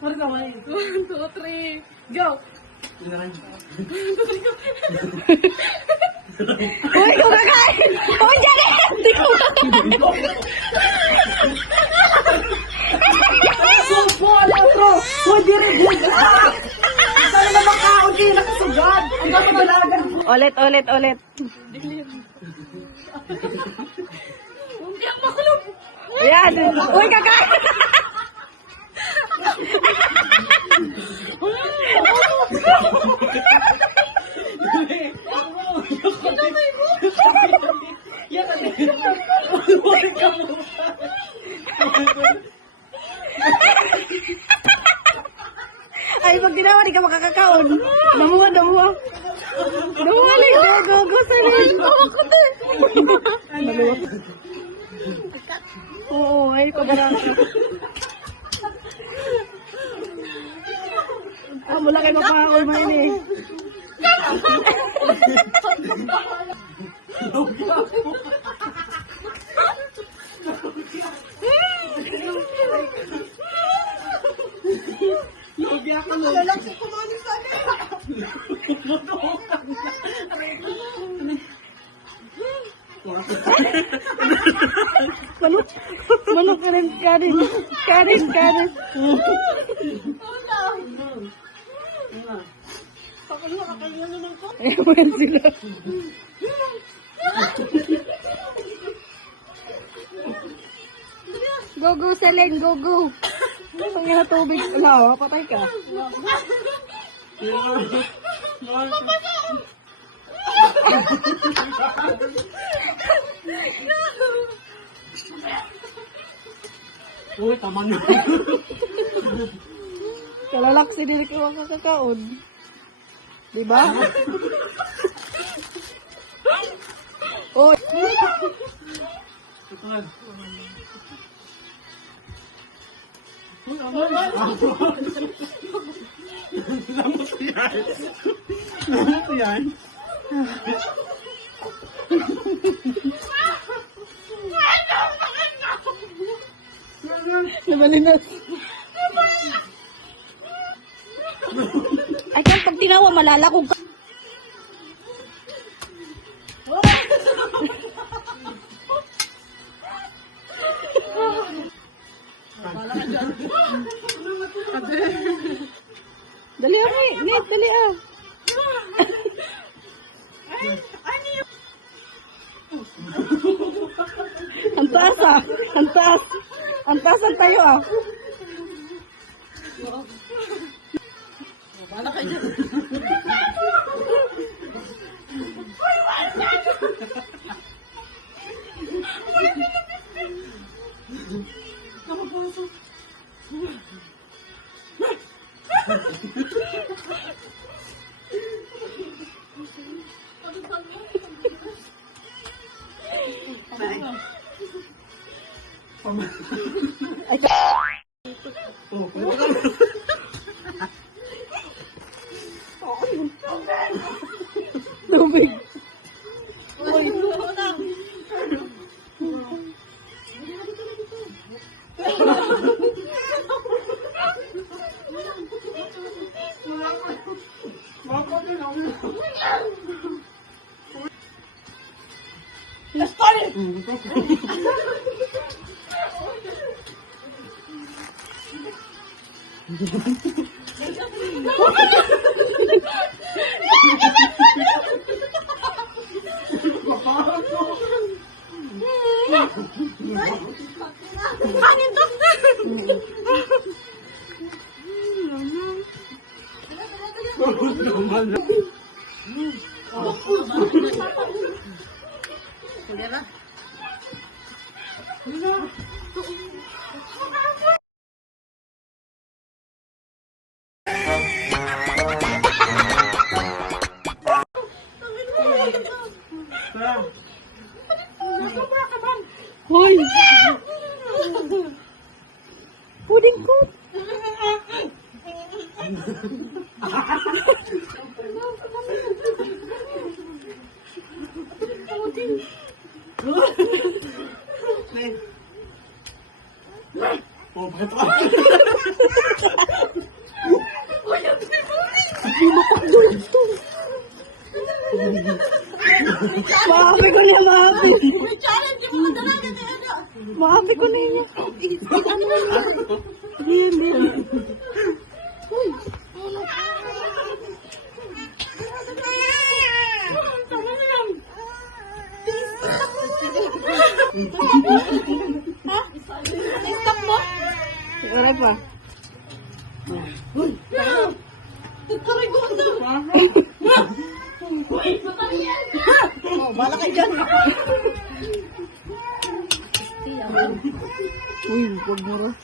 Mari ka, mari. 1, 2, 3, go! Uy, kumakain! Uy, Janet! Hindi ko makain! Supo, bro! Uy, diri, diri! Sana naman kaon kayo nakasugad! Ang dapat dalagan! Ulit. Hindi ako makulog! Ayan! Uy, kakain! Ay, pag ginawa, di ka makakakaon. Damuha. Damuha, go, sarin. Maluwag. Oo, ay, pagkara. Mula kayo mapakaon mo yun eh. Lalaki kumanin sa akin! Manok ka rin, Karin. Kakalinga naman ko. Ewan sila. Go, Selen, go. Pangina tubig. Wala, patay ka. Uy, tama na. Kalalaksi din ka makakakaon. Diba? Oy. Lamot yan. Nabalinas. Ay, kan pag tinawa, malalakog ka. Dali ako eh. Net, dali ah. Ang taas ah. Ang taas ang tayo ah. Bala kayo dyan. Ay, tubig. Hoy! Puding ko! Oh, bakit ka? Maapi ko niya, maapi. May challenge mo ka talaga na ano. Maapi ko na niya. Yan, yan. Stop mo. Aray pa. Tagkarigondo. Oh, bala kayo dyan. Uy, huwag mo rin.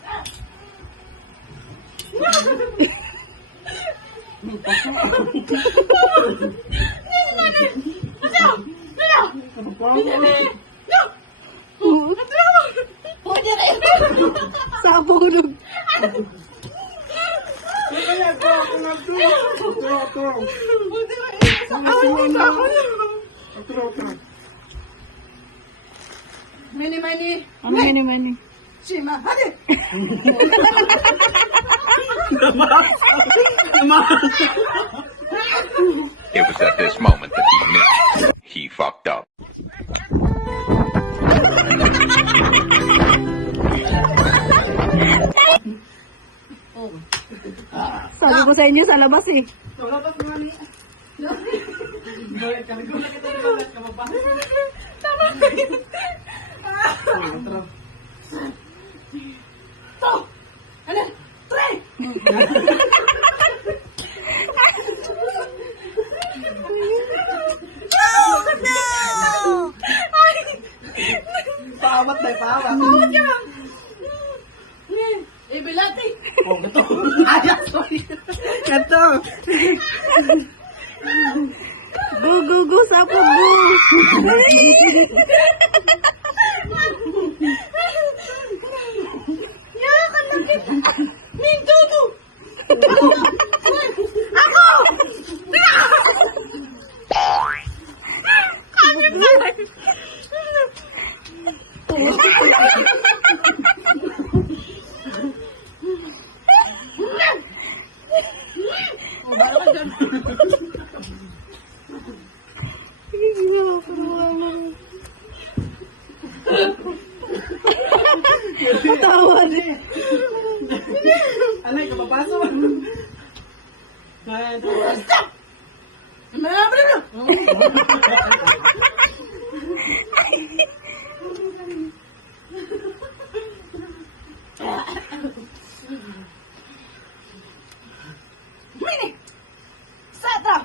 Sabulog. Mani, mani. Ano yan naman eh? Shima, hadi. It was at this moment that he knew he fucked up. Sabi ko sa inyo sa labas eh. Paawat na, paawat. Ibilati. Oh, ito. Ay, sorry. Ito. Go, go, go, sapog, go. Yakan lang kita. Mintuto. Patawan eh. Alay, kapapasok. Ay, ito. Marami na. Mini. Sata.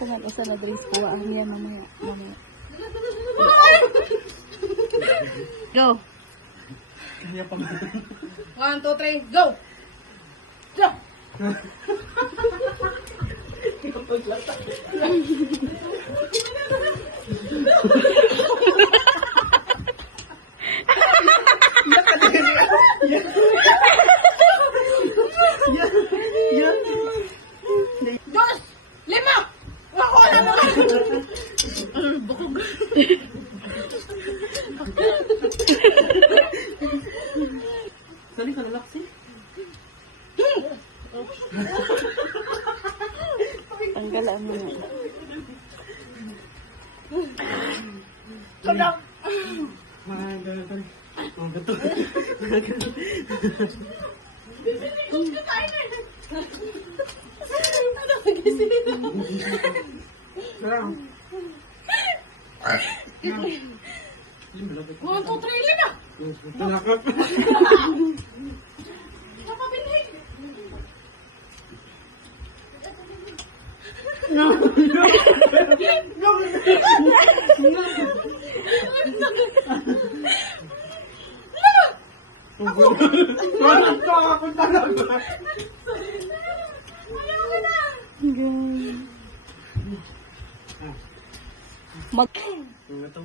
Sangat asa na Dres ko ang niya mamaya. Mamaya. Go. Kanya pa. 1, 2, 3, go. Go. Dos, lima. Ako na naman. Bukog. Sali ka nalaksi. Tanggalan mo na. Kadang. Ay, ganun. Oh, ito. Sarang. 1, 2, 3, lima. Talakap. Napabilig. Parang to ako talaga. Mag... Ito.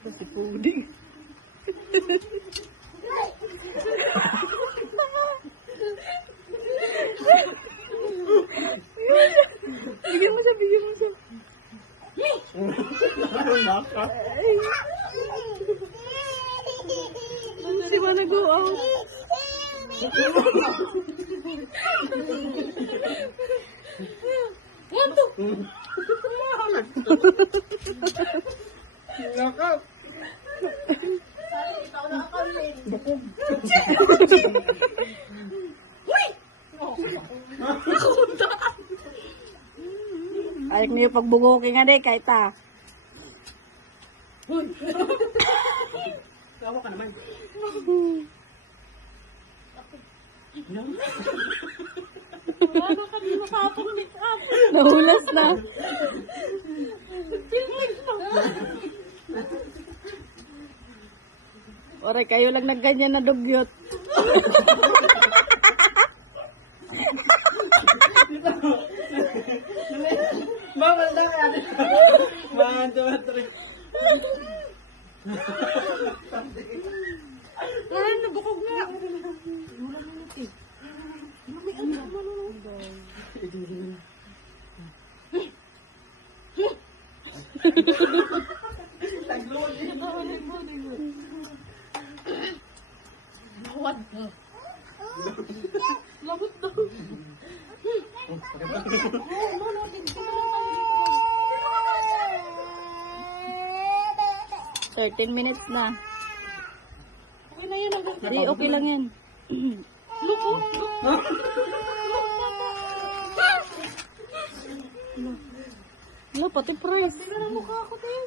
Kasi puding. Bigyan mo siya, bigyan mo siya. Di ba nag-go out? One, two. Nakap. Ayak niyo pagbugokin nga de, kahit ta. Tawa ka naman. Nahulas na. Oray, kayo lang nagganyan na dugyot. Bawal na ka. 1, 2, 3. Ay, nabukog na. What the? Labot daw. 13 minutes na. Okay na yun. Hindi, okay lang yan. Look, oh. Wala, pati price. Tingnan ang mukha ko, Tim.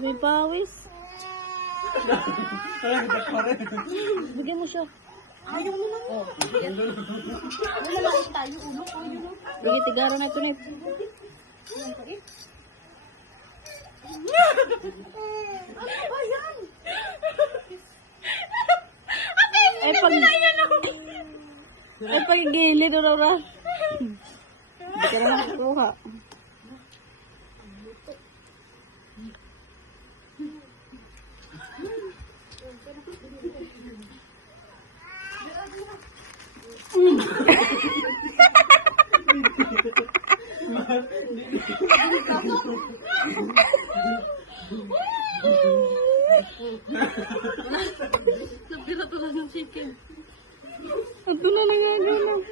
May pawis. Bigyan mo siya. Ayaw mo na. Oh. Wala lang tayo. Ulo ko yun. Bigyan, tigara na ito na. Ay, pag gilid, Aurora. Hindi ka na nakakuha. Sabira to lang yung chicken. Ito na nagagano.